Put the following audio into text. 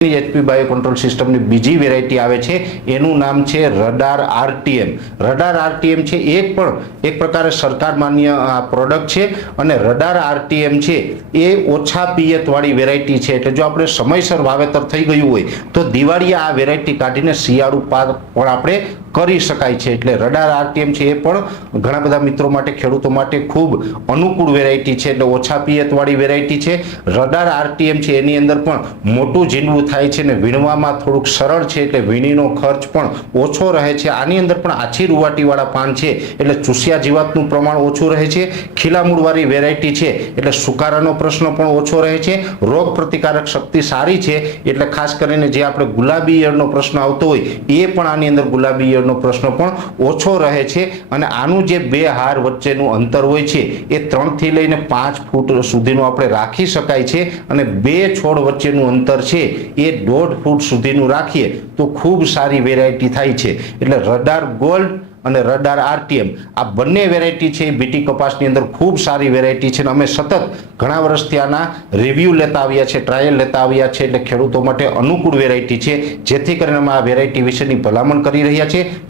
HP bio control સિસ્ટમની બીજી variety આવે છે. એનું નામ છે રડાર આરટીએમ. રડાર આરટીએમ છે એ પણ એક પ્રકારે સરકાર માન્ય આ પ્રોડક્ટ છે અને રડાર આરટીએમ છે એ ઓછા પિયતવાળી વેરાયટી છે. એટલે જો આપણે સમયસર વાવેતર થઈ ગયું હોય તો દિવાળીએ આ વેરાયટી કાઢીને શિયાળુ પાક પણ આપણે કરી શકાય છે. એટલે રડાર આરટીએમ છે એ પણ ઘણા બધા મિત્રો માટે, ખેડૂતો માટે ખૂબ અનુકૂળ વેરાયટી છે. એટલે ઓછા પિયતવાળી વેરાયટી છે. રડાર આરટીએમ છે એની અંદર પણ મોટું ઝીંડવું થાય છે ને વીણવામાં થોડુંક સરળ છે. એટલે વીણીનો ખર્ચ પણ ઓછો રહે છે. આની અંદર પણ આછી રૂવાટીવાળા પાન છે. એટલે ચૂસિયા જીવાતનું પ્રમાણ ઓછું રહે છે. ખીલા મૂળવાળી વેરાયટી છે. એટલે સુકારાનો પ્રશ્ન પણ ઓછો રહે છે. રોગ પ્રતિકારક શક્તિ સારી છે. એટલે ખાસ કરીને જે આપણે ગુલાબી ઈયળનો પ્રશ્ન આવતો હોય, એ પણ આની અંદર ગુલાબી ઈયળનો પ્રશ્ન પણ ઓછો રહે છે અને આનું જે બે હાર વચ્ચેનું અંતર હોય છે, એ ત્રણથી લઈને પાંચ ફૂટ સુધીનું આપણે રાખી શકાય છે અને બે છોડ વચ્ચેનું અંતર છે, એ દોઢ ફૂટ સુધીનું રાખીએ તો ખૂબ સારી વેરાયટી થાય છે. એટલે રડાર ગોલ્ડ અને રડાર આરટીએમ. આ બંને વેરાયટી છે બીટી કપાસની અંદર ખૂબ સારી વેરાયટી છે અને અમે સતત ઘણા વર્ષથી આના રિવ્યૂ લેતા આવ્યા છે ટ્રાયલ લેતા આવ્યા છે, એટલે ખેડૂતો માટે અનુકૂળ વેરાયટી છે, જેથી કરીને અમે આ વેરાયટી વિશેની ભલામણ કરી રહ્યા છે